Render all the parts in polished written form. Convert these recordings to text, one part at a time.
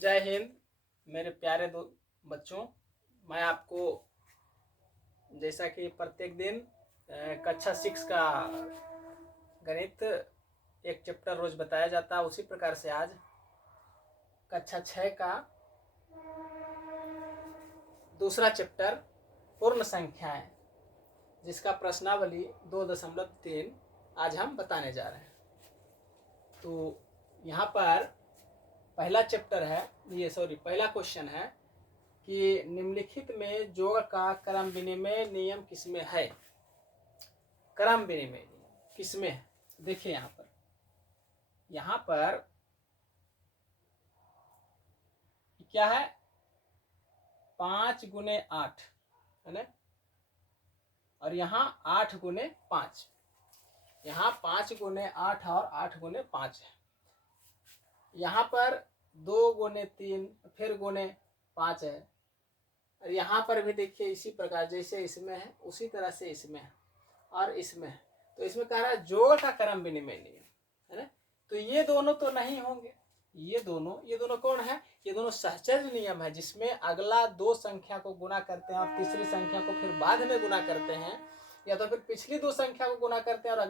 जय हिंद मेरे प्यारे बच्चों। मैं आपको जैसा कि प्रत्येक दिन कक्षा 6 का गणित एक चैप्टर रोज बताया जाता है, उसी प्रकार से आज कक्षा 6 का दूसरा चैप्टर पूर्ण संख्याएं, जिसका प्रश्नावली 2.3 आज हम बताने जा रहे हैं। तो यहाँ पर पहला क्वेश्चन है कि निम्नलिखित में जोड़ का क्रम विनिमय नियम किसमें है। क्रम विनिमय नियम किसमें है? देखिए यहाँ पर क्या है, 5 गुने 8 है ना, और यहाँ 8 गुने 5। यहाँ 5 गुने 8 और 8 गुने 5 है। यहाँ पर 2 गुने 3 फिर गुने 5 है, और यहाँ पर भी देखिए इसी प्रकार जैसे इसमें है उसी तरह से इसमें है और इसमें है। तो इसमें कह रहा है जोड़ का क्रम विनिमय नियम है ना। तो ये दोनों तो नहीं होंगे, ये दोनों कौन है? ये दोनों सहचर्य नियम है, जिसमें अगला 2 संख्या को गुना करते हैं और तीसरी संख्या को फिर बाद में गुना करते हैं, या तो फिर पिछली 2 संख्या को गुना करते हैं और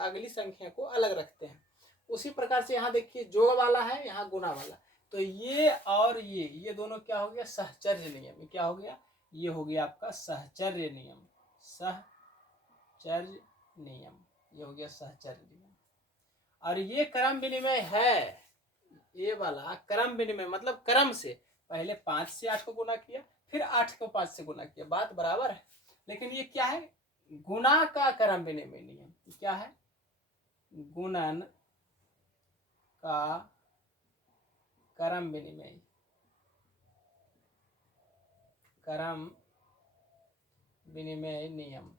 अगली संख्या को अलग रखते हैं। उसी प्रकार से यहाँ देखिए जोड़ वाला है, यहाँ गुना वाला। तो ये और ये दोनों क्या हो गया? सहचर्य नियम। क्या हो गया? ये हो गया आपका सहचर्य नियम। सहचर्य नियम, ये हो गया सहचर्य नियम। और ये क्रम विनिमय है, ये वाला क्रम विनिमय मतलब क्रम से पहले 5 से 8 को गुना किया, फिर 8 को 5 से गुना किया, बात बराबर है। लेकिन ये क्या है? गुना का क्रम विनिमय नियम। क्या है? गुणन का क्रम विनिमय नियम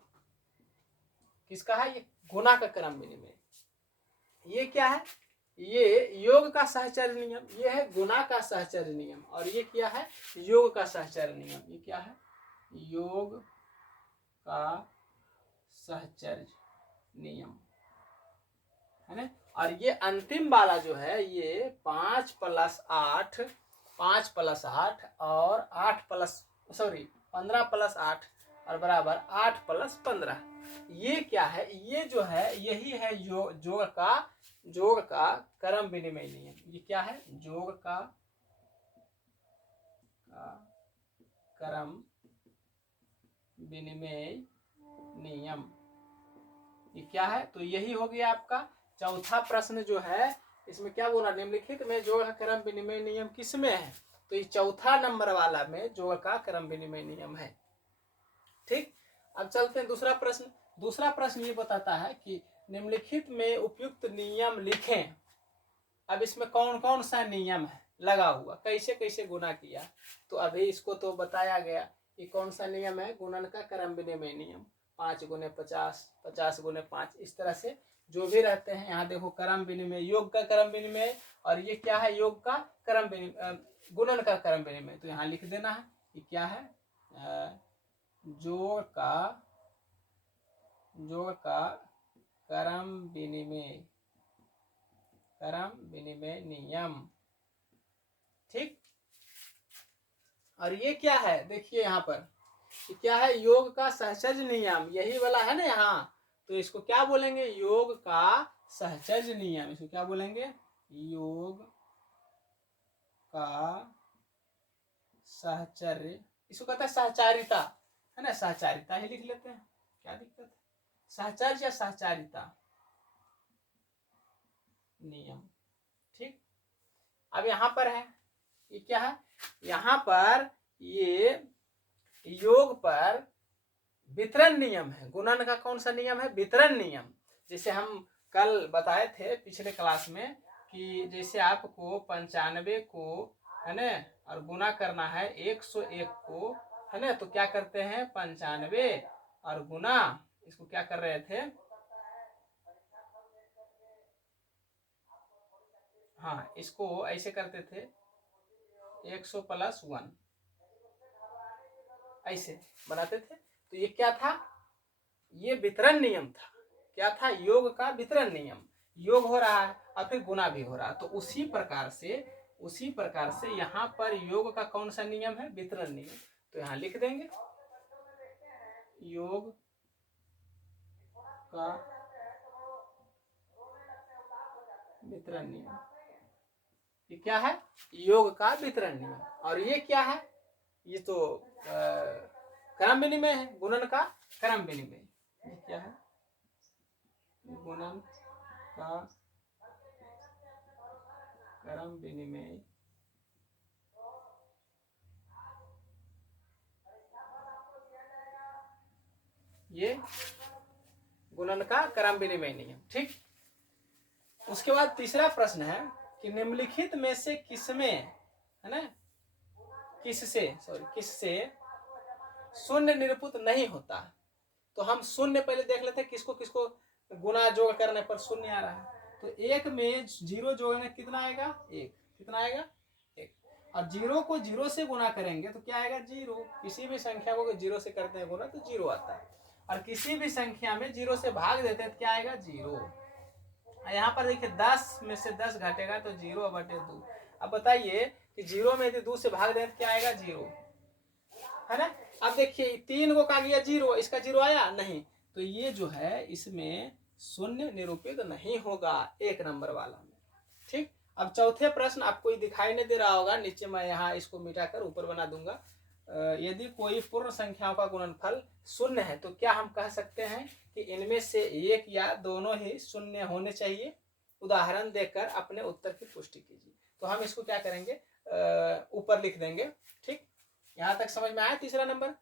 किसका है? ये गुना का क्रम विनिमय। ये क्या है? ये योग का सहचर्य नियम, ये है गुना का सहचर्य नियम, और ये क्या है? योग का सहचर्य नियम। ये क्या है? योग का सहचर्य नियम है ना। और ये अंतिम वाला जो है, ये 5 + 8 और 15 + 8 और बराबर 8 + 15। ये क्या है? ये जो है यही है जोड़ का क्रम विनिमय नियम। ये क्या है? जोड़ का क्रम विनिमय नियम। ये क्या है? तो यही हो गया आपका चौथा प्रश्न जो है। इसमें क्या बोला? निम्नलिखित में जोड़ का क्रम विनिमय नियम किसमें है? तो ये चौथा नंबर वाला में जोड़ का क्रम विनिमय नियम है। ठीक, अब चलते हैं दूसरा प्रश्न। दूसरा प्रश्न ये बताता है कि निम्नलिखित में उपयुक्त नियम लिखें। अब इसमें कौन कौन सा नियम है लगा हुआ, कैसे कैसे गुना किया, तो अभी इसको तो बताया गया। ये कौन सा नियम है? गुणन का क्रम विनिमय नियम। 5 गुने 50, 50 गुने 5, इस तरह से जो भी रहते हैं। यहाँ देखो क्रम विनिमय, योग का क्रम विनिमय, और ये क्या है? योग का क्रम विनिमय, गुणन का क्रम विनिमय। तो यहाँ लिख देना है ये क्या है? जोड़ का क्रम विनिमय नियम। ठीक, और ये क्या है? देखिए यहाँ पर ये क्या है? योग का सहचर्य नियम, यही वाला है ना यहाँ। तो इसको क्या बोलेंगे? योग का सहचर्य नियम। इसको क्या बोलेंगे? योग का सहचर्य, इसको कहते हैं सहचारिता है ना। सहचारिता ही लिख लेते हैं, क्या दिक्कत है? सहचर्य या सहचारिता नियम। ठीक, अब यहाँ पर है ये क्या है? यहाँ पर ये योग पर वितरण नियम है। गुणन का कौन सा नियम है? वितरण नियम। जैसे हम कल बताए थे पिछले क्लास में कि जैसे आपको 95 को है ना और गुना करना है 101 को है ना, तो क्या करते हैं? 95 और गुना, इसको क्या कर रहे थे? हाँ, इसको ऐसे करते थे 100 + 1, ऐसे बनाते थे। तो ये क्या था? ये वितरण नियम था। क्या था? योग का वितरण नियम। योग हो रहा है और फिर गुना भी हो रहा है। तो उसी प्रकार से उसी प्रकार से यहाँ पर योग का कौन सा नियम है? वितरण नियम। तो यहाँ लिख देंगे योग का वितरण नियम। ये क्या है? योग का वितरण नियम। और ये क्या है? ये तो क्रम विनिमय है, गुणन का क्रम विनिमय। ये क्या है? गुणन का क्रम विनिमय। ये गुणन का क्रम विनिमय नियम। ठीक। उसके बाद तीसरा प्रश्न है कि निम्नलिखित में से किसमें, है ना, किससे शून्य निरूपित नहीं होता? तो हम शून्य पहले देख लेते हैं, किसको किसको गुणा जोड़ करने पर शून्य आ रहा है। तो एक में जीरो जोड़ने कितना आएगा? एक। कितना आएगा? एक। और जीरो को जीरो से गुणा करेंगे तो क्या आएगा? जीरो। किसी भी संख्या को जीरो से करते हैं गुणा तो जीरो आता है। और किसी भी संख्या में जीरो से भाग देते हैं तो क्या आएगा? जीरो। यहाँ पर देखिए 10 में से 10 घटेगा तो 0/2। अब बताइए कि 0 में यदि 2 से भाग दें तो क्या आएगा? 0, है ना। अब देखिए 3 को कहा गया 0, इसका 0 आया नहीं, तो ये जो है इसमें शून्य निरूपित नहीं होगा, एक नंबर वाला में। ठीक। अब चौथे प्रश्न आपको दिखाई नहीं दे रहा होगा, नीचे मैं यहाँ इसको मिटाकर ऊपर बना दूंगा। यदि कोई पूर्ण संख्याओं का गुणनफल शून्य है तो क्या हम कह सकते हैं कि इनमें से एक या दोनों ही शून्य होने चाहिए? उदाहरण देकर अपने उत्तर की पुष्टि कीजिए। तो हम इसको क्या करेंगे? ऊपर लिख देंगे। ठीक। यहां तक समझ में आया? तीसरा नंबर,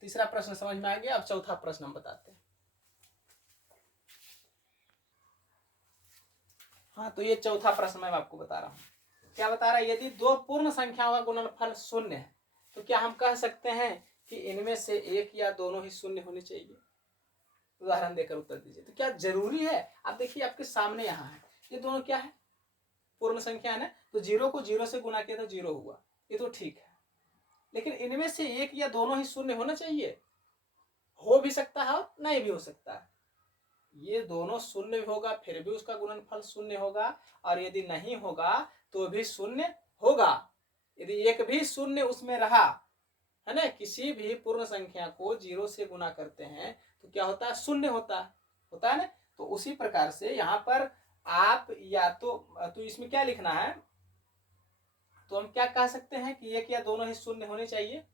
तीसरा प्रश्न समझ में आ गया। अब चौथा प्रश्न हम बताते हैं। हाँ, तो ये चौथा प्रश्न मैं आपको बता रहा हूँ। क्या बता रहा है? यदि दो पूर्ण संख्याओं का गुणनफल शून्य है तो क्या हम कह सकते हैं कि इनमें से एक या दोनों ही शून्य होने चाहिए? उदाहरण देकर उत्तर दीजिए। तो क्या जरूरी है? आप देखिए आपके सामने यहाँ है, ये दोनों क्या है? पूर्ण संख्या है ना। तो 0 को 0 से गुणा किया तो 0 हुआ, ये तो ठीक है। लेकिन इनमें से एक या दोनों ही शून्य होना चाहिए। हो भी सकता है और नहीं भी हो सकता है। ये दोनों शून्य होगा फिर भी उसका गुणनफल शून्य होगा, और यदि नहीं होगा तो भी शून्य होगा। यदि एक भी शून्य उसमें रहा, है ना, किसी भी पूर्ण संख्या को 0 से गुणा करते हैं तो क्या होता है? शून्य होता है ना। तो उसी प्रकार से यहाँ पर आप या तो इसमें क्या लिखना है? तो हम क्या कह सकते हैं कि एक या दोनों ही शून्य होने चाहिए।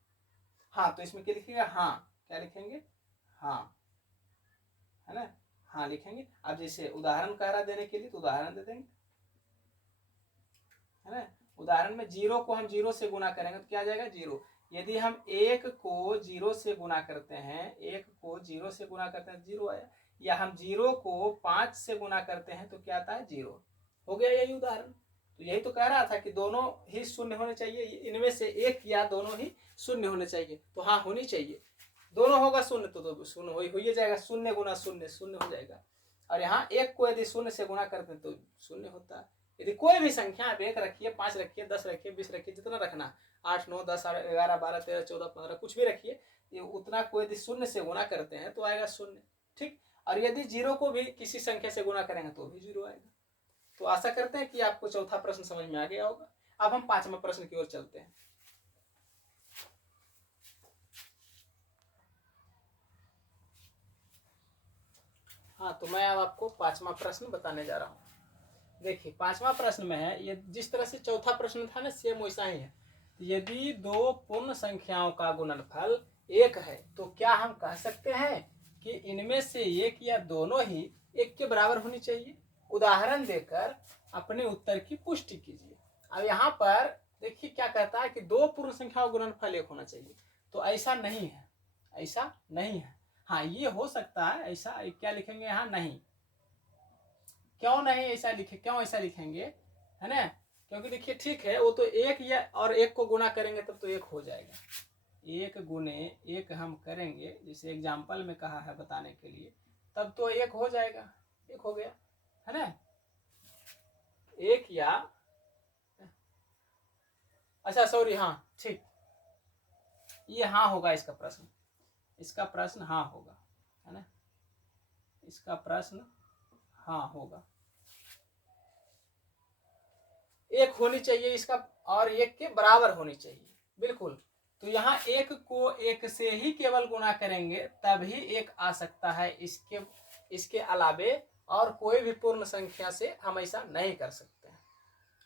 हाँ, तो इसमें क्या लिखिएगा? हाँ। क्या लिखेंगे? हाँ, है ना। हाँ लिखेंगे। अब जैसे उदाहरण कह रहा देने के लिए तो उदाहरण दे देंगे, है ना। उदाहरण में 0 को हम 0 से गुणा करेंगे तो क्या आ जाएगा? 0। यदि हम 1 को 0 से गुणा करते हैं, 1 को 0 से गुणा करते हैं 0 आया, या हम 0 को 5 से गुणा करते हैं तो क्या आता है? 0। हो गया यही उदाहरण। तो यही तो कह रहा था कि दोनों ही शून्य होने चाहिए, इनमें से एक या दोनों ही शून्य होने चाहिए। तो हाँ, होनी चाहिए। दोनों होगा शून्य तो शून्य हो ही जाएगा, शून्य गुना शून्य शून्य हो जाएगा। और यहाँ एक को यदि शून्य से गुणा करते हैं तो शून्य होता है। यदि कोई भी संख्या आप 1 रखिए, 5 रखिए, 10 रखिए, 20 रखिए, जितना रखना, 8 9 10 11 12 13 14 15 कुछ भी रखिए, ये उतना को यदि शून्य से गुणा करते हैं तो आएगा शून्य। ठीक। और यदि 0 को भी किसी संख्या से गुणा करेंगे तो भी 0 आएगा। तो आशा करते हैं कि आपको चौथा प्रश्न समझ में आ गया होगा। अब हम 5वां प्रश्न की ओर चलते हैं। हाँ, तो मैं अब आपको 5वां प्रश्न बताने जा रहा हूँ। देखिए 5वां प्रश्न में है, ये जिस तरह से चौथा प्रश्न था ना, सेम वैसा ही है। यदि दो पूर्ण संख्याओं का गुणनफल 1 है तो क्या हम कह सकते हैं कि इनमें से एक या दोनों ही 1 के बराबर होनी चाहिए? उदाहरण देकर अपने उत्तर की पुष्टि कीजिए। अब यहाँ पर देखिए क्या कहता है कि दो पूर्ण संख्याओं का गुणनफल 1 होना चाहिए। तो ऐसा नहीं है, ऐसा नहीं है। हाँ, ये हो सकता है ऐसा। क्या लिखेंगे यहाँ? नहीं। क्यों नहीं ऐसा लिखे? क्यों ऐसा लिखेंगे, है ना? क्योंकि देखिए ठीक है, वो तो 1 या और 1 को गुना करेंगे तब तो 1 हो जाएगा। 1 गुने 1 हम करेंगे, जैसे एग्जाम्पल में कहा है बताने के लिए, तब तो 1 हो जाएगा। 1 हो गया, है ना। 1 या अच्छा सॉरी, हाँ ठीक, ये हाँ होगा इसका प्रश्न। इसका प्रश्न हाँ होगा, है ना। इसका प्रश्न हाँ होगा। एक होनी चाहिए इसका, और एक के बराबर होनी चाहिए, बिल्कुल। तो यहाँ एक को एक से ही केवल गुना करेंगे तभी एक आ सकता है, इसके अलावे और कोई भी पूर्ण संख्या से हम ऐसा नहीं कर सकते हैं,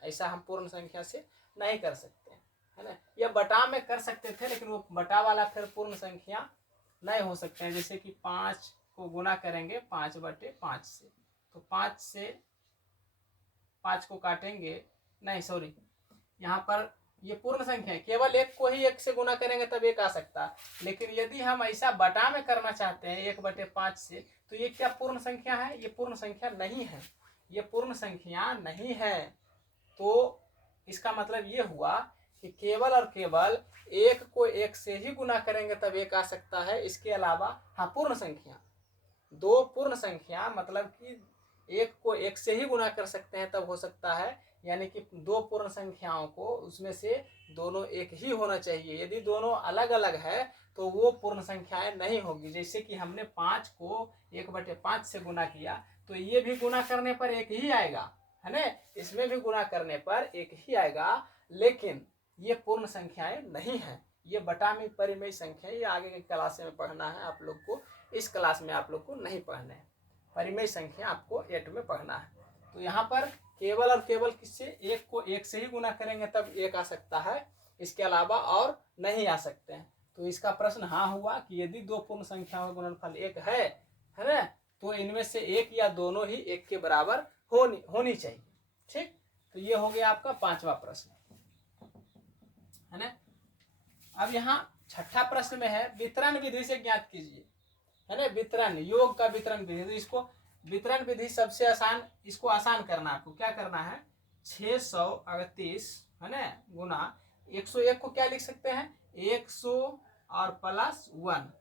ऐसा हम पूर्ण संख्या से नहीं कर सकते हैं, है ना। यह बटा में कर सकते थे, लेकिन वो बटा वाला फिर पूर्ण संख्या नहीं हो सकते हैं। जैसे कि 5 को गुना करेंगे 5/5 से, तो 5 से 5 को काटेंगे, नहीं सॉरी, यहाँ पर ये पूर्ण संख्या है, केवल एक को ही एक से गुना करेंगे तब एक आ सकता है। लेकिन यदि हम ऐसा बटा में करना चाहते हैं 1/5 से, तो ये क्या पूर्ण संख्या है? ये पूर्ण संख्या नहीं है, ये पूर्ण संख्या नहीं है। तो इसका मतलब ये हुआ कि केवल और केवल एक को एक से ही गुना करेंगे तब एक आ सकता है, इसके अलावा हाँ पूर्ण संख्या, दो पूर्ण संख्या मतलब कि एक को एक से ही गुना कर सकते हैं तब हो सकता है, यानी कि दो पूर्ण संख्याओं को उसमें से दोनों एक ही होना चाहिए। यदि दोनों अलग अलग है तो वो पूर्ण संख्याएं नहीं होगी। जैसे कि हमने 5 को 1/5 से गुना किया, तो ये भी गुना करने पर एक ही आएगा, है ना, इसमें भी गुना करने पर एक ही आएगा, लेकिन ये पूर्ण संख्याएं नहीं है, ये बटा में परिमेय संख्या। ये आगे के क्लास में पढ़ना है आप लोग को, इस क्लास में आप लोग को नहीं पढ़ना है, परिमेय संख्या आपको 8 में पढ़ना है। तो यहाँ पर केवल और केवल किससे, एक को एक से ही गुना करेंगे तब एक आ सकता है, इसके अलावा और नहीं आ सकते हैं। तो इसका प्रश्न हाँ हुआ कि यदि दो पूर्ण संख्याओं का गुणनफल एक है ना, तो इनमें से एक या दोनों ही एक के बराबर होनी चाहिए। ठीक, तो ये हो गया आपका 5वां प्रश्न, है ना। अब यहाँ 6ठा प्रश्न में है वितरण विधि से ज्ञात कीजिए, है ना, वितरण, योग का वितरण विधि। तो इसको वितरण विधि सबसे आसान, इसको आसान करना, आपको क्या करना है, 638 है ना गुना 101 को क्या लिख सकते हैं, 100 और +1,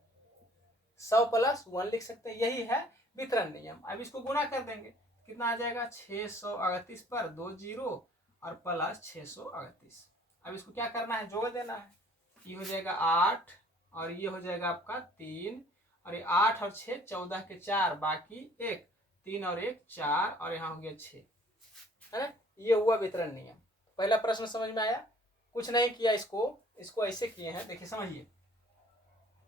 100 + 1 लिख सकते हैं, यही है वितरण नियम। अब इसको गुना कर देंगे, कितना आ जाएगा, 638 पर 2 जीरो और +638। अब इसको क्या करना है, जोड़ देना है, ये हो जाएगा 8 और ये हो जाएगा आपका 3, और ये 8 और 6 14 के 4, बाकी 1, 3 और 1 4, और यहाँ हो गया 6, है ना। ये हुआ वितरण नियम। पहला प्रश्न समझ में आया, कुछ नहीं किया, इसको ऐसे किए हैं, देखिए समझिए,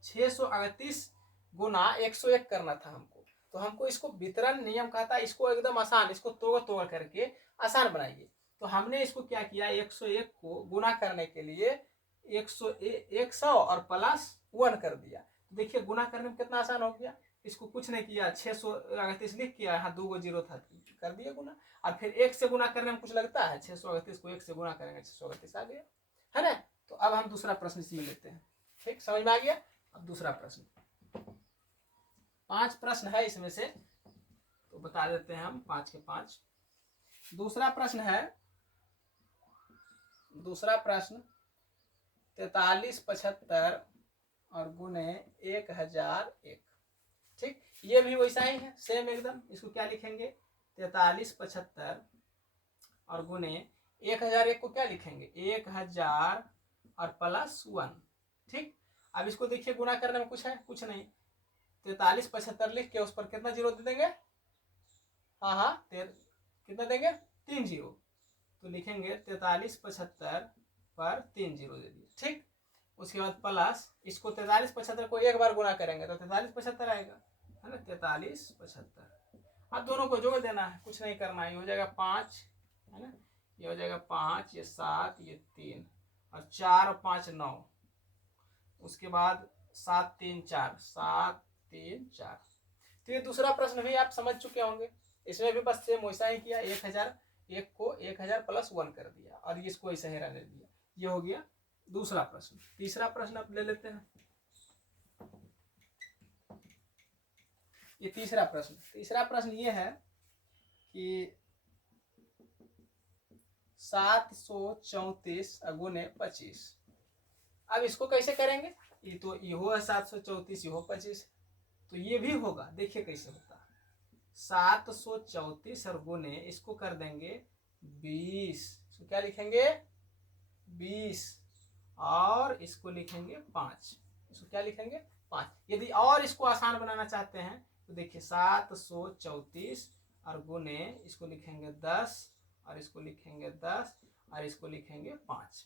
638 गुना 101 करना था हमको, तो हमको इसको वितरण नियम कहता है, इसको एकदम आसान, इसको तोड़ करके आसान बनाइए। तो हमने इसको क्या किया, 101 को गुना करने के लिए 100 और +1 कर दिया। देखिए गुना करने में कितना आसान हो गया, इसको कुछ नहीं किया, 638 लिख किया, यहाँ 2 जीरो था, कर दिया गुना। और फिर 1 से गुना करने में कुछ लगता है, 638 को 1 से गुना करेंगे 638 आ गया, है ना। तो अब हम दूसरा प्रश्न इसमें लेते हैं, ठीक, समझ में आ गया। अब दूसरा प्रश्न, 5 प्रश्न है इसमें से, तो बता देते हैं हम 5 के 5। दूसरा प्रश्न है, दूसरा प्रश्न 43 75 और गुने 1001, ठीक, ये भी वैसा ही है, सेम एकदम। इसको क्या लिखेंगे, 43 75 और गुने 1001 को क्या लिखेंगे, 1000 और +1, ठीक। अब इसको देखिए गुना करने में कुछ है, कुछ नहीं, 43 75 लिख के उस पर कितना जीरो दे देंगे, हाँ कितना देंगे, 3 जीरो, तो लिखेंगे 43 75 पर 3 जीरो दे दिए, ठीक। उसके बाद प्लस, इसको 43 75 को एक बार गुना करेंगे तो 43 75 आएगा, है ना, 43 75। अब दोनों को जोड़ देना है, कुछ नहीं करना है, ये हो जाएगा 5, है ना, ये हो जाएगा 5, ये 7, ये 3, और 4 और 5 9, उसके बाद 7 3 4, 7 3 4। तो ये दूसरा प्रश्न भी आप समझ चुके होंगे, इसमें भी बस सेम वैसा ही किया, 1001 को 1000 +1 कर दिया और इसको ऐसे ही रहने दिया। ये हो गया दूसरा प्रश्न। तीसरा प्रश्न आप ले लेते हैं, ये तीसरा प्रश्न ये है कि 734 गुने 25। अब इसको कैसे करेंगे, ये तो यो है 734, यो 25, तो ये भी होगा, देखिए कैसे होता है, 734 और गुने इसको कर देंगे 20, इसको क्या लिखेंगे 20, और इसको लिखेंगे 5, इसको क्या लिखेंगे 5। यदि और इसको आसान बनाना चाहते हैं तो देखिए 734 और गुने इसको लिखेंगे 10 और इसको लिखेंगे 10 और इसको लिखेंगे 5।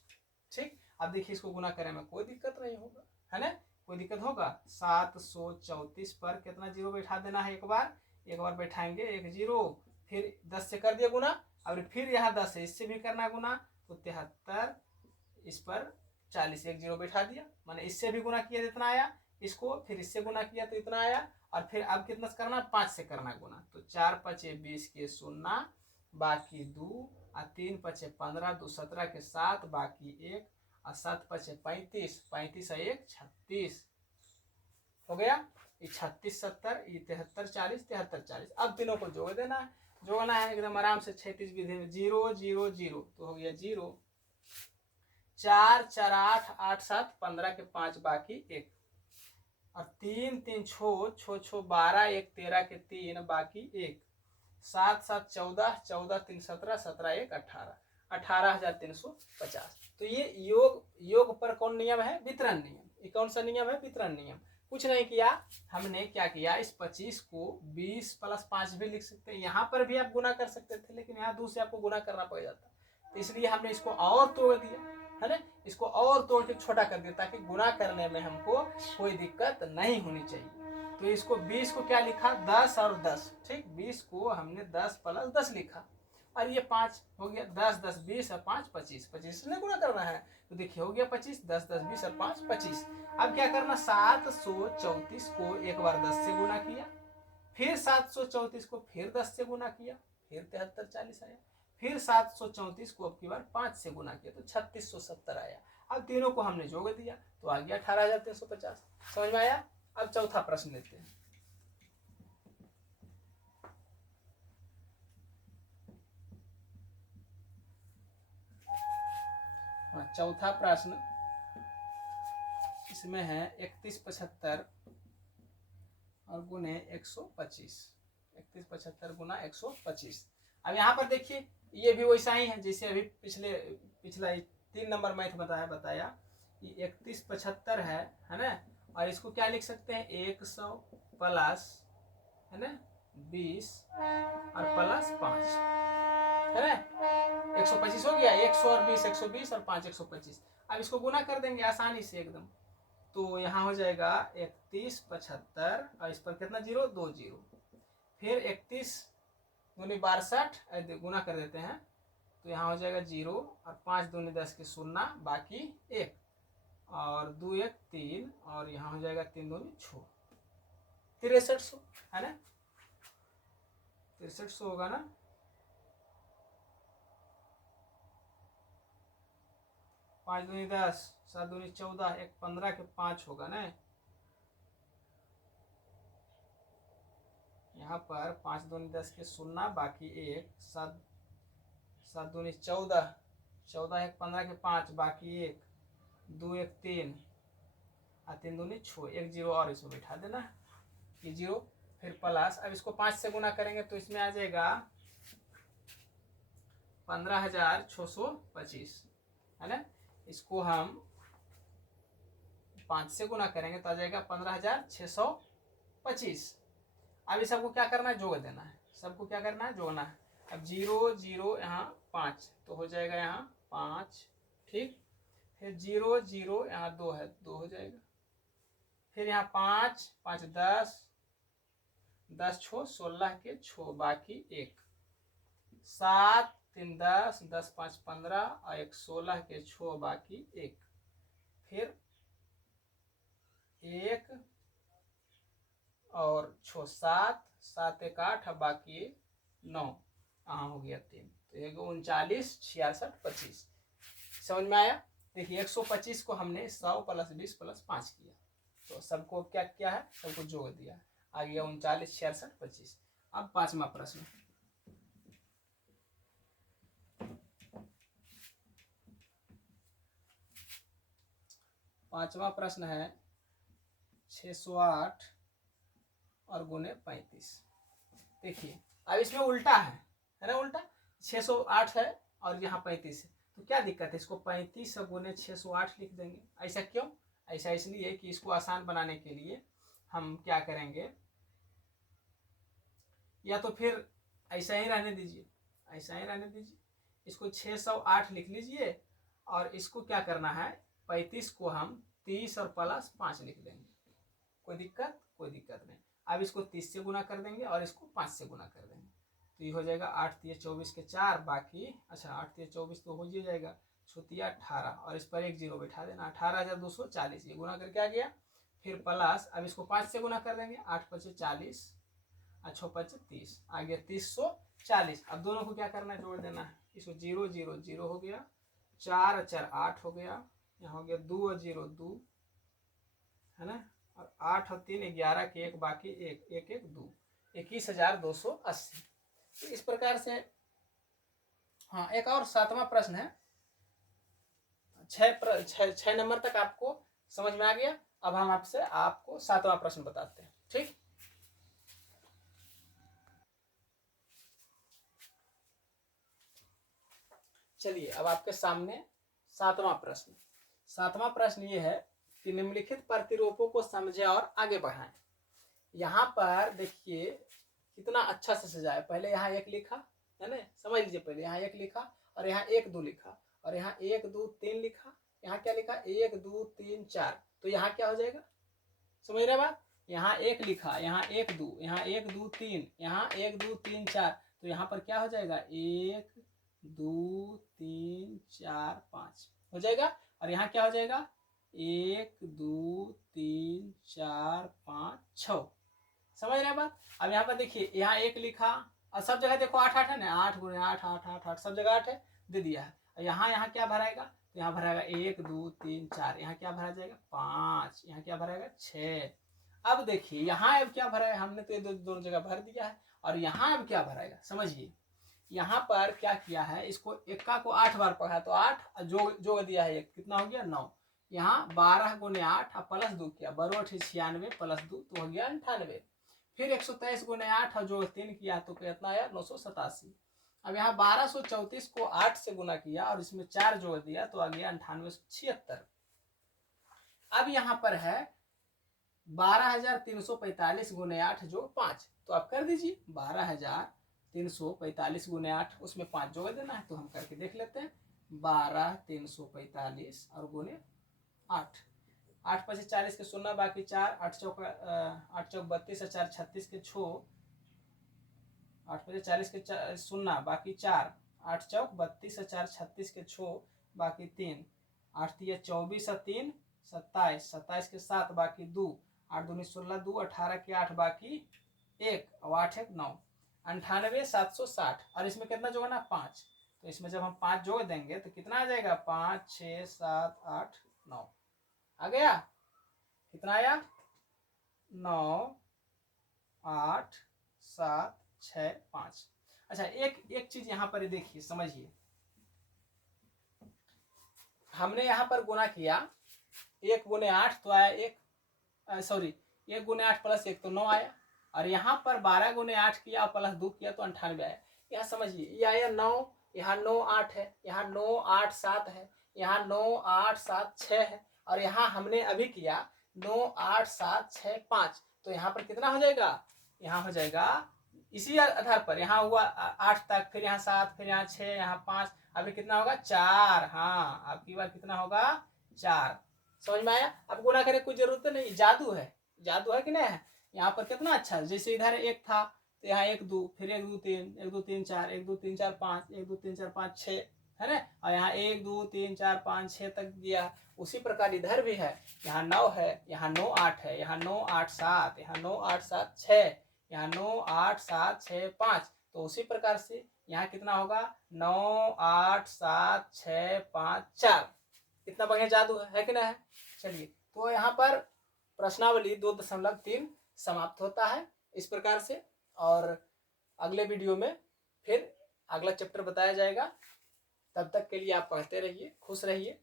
ठीक, अब देखिए इसको गुना करने में कोई दिक्कत नहीं होगा, है ना, कोई दिक्कत होगा। 734 पर कितना जीरो बैठा देना है, एक बार बैठाएंगे एक जीरो, फिर 10 से कर दिया गुना, और फिर यहाँ 10 है इससे भी करना गुना, तो 73, इस पर 40 एक जीरो बैठा दिया, माने इससे भी गुना किया जितना आया, इसको फिर इससे गुना किया तो इतना आया, और फिर अब कितना से करना, 5 से करना गुना, तो 4 5 20 के 0 बाकी 2 और 3 5 15 2 17 के 7 बाकी 1 और 7 5 35 35 और 1 36 हो गया। ये 36 70 ये 73 40 73 40। अब तीनों को जोड़ देना है, जोड़ना है एकदम आराम से 36 विधि में। 0 0 0 तो हो गया 0, 4 4 8 8 7 15 के 5 बाकी 1 और 3 3 छो 12 1 13 के 3 बाकी 1 7 7 14 14 3 17 17 1 18 18,350। तो ये योग पर कौन नियम है, वितरण नियम। ये कौन सा नियम है, वितरण नियम। कुछ नहीं किया हमने, क्या किया, इस 25 को 20 + 5 भी लिख सकते हैं, यहाँ पर भी आप गुना कर सकते थे, लेकिन यहाँ 2 से आपको गुना करना पड़ जाता, तो इसलिए हमने इसको और तोड़ दिया, है ना, इसको और तोड़ के छोटा कर दिया ताकि गुना करने में हमको कोई दिक्कत नहीं होनी चाहिए। तो इसको 20 को क्या लिखा, 10 और 10, ठीक, 20 को हमने 10 + 10 लिखा, और ये 5 हो गया, 10 10 20 और 5 25, 25 से गुना करना है, तो देखिए हो गया 25, 10 10 20 और 5 25। अब क्या करना, 734 को एक बार 10 से गुना किया, फिर 734 को फिर 10 से गुना किया, फिर 73 40 आया, फिर 734 को अब की बार 5 से गुना किया तो 3670 आया। अब तीनों को हमने जोड़ दिया तो आ गया 18,350। समझ में आया। अब चौथा प्रश्न लेते हैं। चौथा प्रश्न इसमें है 31 75 और गुने 125, 31 75 गुना 125। अब यहाँ पर देखिए ये भी वैसा ही है जैसे अभी पिछला 3 नंबर मैथ बताया ये 31 75 है ना, और इसको क्या लिख सकते हैं, 100 प्लस, है ना, 20 और प्लस 5, है ना, 125 हो गया, 100 और 20 120 और 5 125। अब इसको गुना कर देंगे आसानी से एकदम, तो यहाँ हो जाएगा 31 75 और इस पर कितना जीरो, 2 जीरो, फिर 31 दूनी 62 गुना कर देते हैं तो यहाँ हो जाएगा 0 और 5 दूनी 10 के 0 बाकी 1 और 2 1 3 और यहाँ हो जाएगा 3 दूनी 6, 6300, है ना, 6300 होगा ना। 5 दूनी 10 7 दूनी 14 1 15 के 5 होगा ना, यहाँ पर 5 दूनी 10 के 0 बाकी 1 7 दूनी 14 14 1 15 के 5 बाकी 1 2 1 3 और 3 दूनी 6, 1 जीरो और इसको बैठा देना, ये जीरो, फिर प्लस। अब इसको 5 से गुना करेंगे तो इसमें आ जाएगा 15,625, है ना, इसको हम 5 से गुना करेंगे तो आ जाएगा 15,625। अब इस सबको क्या करना है, जोड़ देना है, सबको क्या करना है, जोड़ना है। अब 0 0 यहाँ 5 तो हो जाएगा यहाँ 5, ठीक, फिर 0 0 यहाँ 2 है 2 हो जाएगा, फिर यहाँ 5 5 10 10 6 16 के 6 बाकी 1 7 3 10 10 5 15 और 1 16 के 6 बाकी 1, फिर 1 और 6 7 7 1 8 बाकी 9, यहाँ हो गया 3, तो 39 66 25। समझ में आया। देखिए 125 को हमने 100 + 20 + 5 किया, तो सबको क्या किया है, सबको जोड़ दिया, आ गया 39 66 25। अब 5वां प्रश्न, पांचवा प्रश्न है 608 और गुने 35। देखिए अब इसमें उल्टा है ना, उल्टा 608 है और यहाँ 35 है, तो क्या दिक्कत है, इसको 35 गुने 608 लिख देंगे। ऐसा क्यों, ऐसा इसलिए कि इसको आसान बनाने के लिए हम क्या करेंगे, या तो फिर ऐसा ही रहने दीजिए, ऐसा ही रहने दीजिए, इसको 608 लिख लीजिए और इसको क्या करना है 35 को हम 30 और प्लस 5 लिख देंगे। कोई दिक्कत? कोई दिक्कत नहीं। अब इसको 30 से गुना कर देंगे और इसको 5 से गुना कर देंगे तो ये हो जाएगा 8 3 24 के 4 बाकी 8 3 24 तो हो ही जाएगा 18 और इस पर एक जीरो बैठा देना 18,240 ये गुना करके आ गया। फिर प्लस अब इसको 5 से गुना कर देंगे 8 5 40 और 6 5 30 आ गया 340। अब दोनों को क्या करना है जोड़ देना है। इसको 0 0 0 हो गया 4 4 8 हो गया यहाँ हो गया 2 और 0 2 है ना और 8 और 3 11 के एक बाकी 1 1 1 2 21,280। तो इस प्रकार से हाँ एक और 7वां प्रश्न है। 6 नंबर तक आपको समझ में आ गया। अब हम आपको 7वां प्रश्न बताते हैं। ठीक, चलिए अब आपके सामने 7वां प्रश्न। 7वां प्रश्न ये है कि निम्नलिखित प्रतिरूपों को समझे और आगे बढ़ाएं। यहाँ पर देखिए कितना अच्छा से सजाया। पहले यहाँ 1 लिखा है ना, समझ लीजिए। पहले यहाँ 1 लिखा और यहाँ 1 2 लिखा और यहाँ 1 2 3 लिखा। यहाँ क्या लिखा 1 2 3 4 तो यहाँ क्या हो जाएगा समझ रहे बात। यहाँ 1 लिखा यहाँ 1 2 यहाँ 1 2 3 यहाँ 1 2 3 4 तो यहाँ पर क्या हो जाएगा 1 2 3 4 5 हो जाएगा। और यहाँ क्या हो जाएगा 1 2 3 4 5 6 समझ रहे बात। अब यहाँ पर देखिए यहाँ 1 लिखा और सब जगह देखो 8 8 है ना 8 गुणे 8 8 8 8 सब जगह 8 है दे दिया है। और यहाँ क्या भराएगा तो यहाँ भराएगा 1 2 3 4 यहाँ क्या भरा जाएगा 5 यहाँ क्या भराएगा 6। अब देखिए यहाँ अब क्या भरा है हमने तो ये दोनों जगह भर दिया है और यहाँ अब क्या भराएगा समझिए। यहाँ पर क्या किया है इसको इक्का को 8 बार पढ़ा तो 8 जो दिया है 1 कितना हो गया 9। यहाँ 12 गुणे 8 और प्लस 2 किया 12 96 प्लस 2 तो हो गया 98। फिर 123 गुणे 8 और जो 3 किया तो कितना आया 987। अब यहाँ 1234 को 8 से गुना किया और इसमें 4 जोड़ दिया तो आ गया 9876। अब यहाँ पर है 12,345 गुणे 8 जो 5 तो आप कर दीजिए 12,345 गुणे 8 उसमें 5 जोड़ देना है तो हम करके देख लेते हैं 12,345 और गुणे 8 8 5 40 के 0 बाकी 4 8 चौक 32 और 4 36 के 6 8 5 40 के 0 बाकी 4 8 चौक 32 और 4 36 के 6 बाकी 3 8 3 24 और 3 27 27 के 7 बाकी 2 8 2 16 2 18 के 8 बाकी 1 और 8 1 9 98,760। और इसमें कितना जोड़ना 5 तो इसमें जब हम 5 जोड़ देंगे तो कितना आ जाएगा 5 6 7 8 9 आ गया। कितना आया 9 8 7 6 5। अच्छा एक चीज यहाँ पर देखिए समझिए। हमने यहाँ पर गुना किया 1 गुणे 8 तो आया 1 गुणे 8 प्लस 1 तो 9 आया। और यहाँ पर 12 गुणे 8 किया और प्लस 2 किया तो 98 आया। यहाँ समझिए ये आया 9 यहाँ 9 8 है यहाँ 9 8 7 है यहाँ 9 8 7 6 है और यहाँ हमने अभी किया 9 8 7 6 5 तो यहाँ पर कितना हो जाएगा यहाँ हो जाएगा इसी आधार पर यहाँ हुआ 8 तक फिर यहाँ 7 फिर यहाँ 6 यहाँ 5 अभी कितना होगा 4। हाँ आपकी बार कितना होगा 4। समझ में आया। अब गुना करने की कोई जरूरत नहीं जादू है कि नहीं है। यहाँ पर कितना अच्छा जैसे इधर 1 था तो यहाँ 1 2 फिर 1 2 3 1 2 3 4 1 2 3 4 5 1 2 3 4 5 6 है ना। और यहाँ 1 2 3 4 5 6 तक दिया। उसी प्रकार इधर भी है यहाँ 9 है यहाँ 9 8 है यहाँ 9 8 7 यहाँ 9 8 7 6 यहाँ 9 8 7 6 5 तो उसी प्रकार से यहाँ कितना होगा 9 8 7 6 5 4। कितना बढ़िया जादू है कि नहीं है। चलिए तो यहाँ पर प्रश्नावली 2.3 समाप्त होता है इस प्रकार से। और अगले वीडियो में फिर अगला चैप्टर बताया जाएगा। तब तक के लिए आप पढ़ते रहिए खुश रहिए।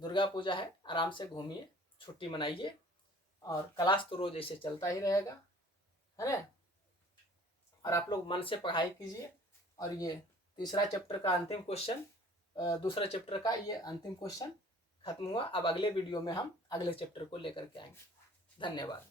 दुर्गा पूजा है आराम से घूमिए छुट्टी मनाइए और क्लास तो रोज ऐसे चलता ही रहेगा है ना। और आप लोग मन से पढ़ाई कीजिए। और ये तीसरा चैप्टर का अंतिम क्वेश्चन दूसरा चैप्टर का ये अंतिम क्वेश्चन खत्म हुआ। अब अगले वीडियो में हम अगले चैप्टर को लेकर के आएंगे। धन्यवाद।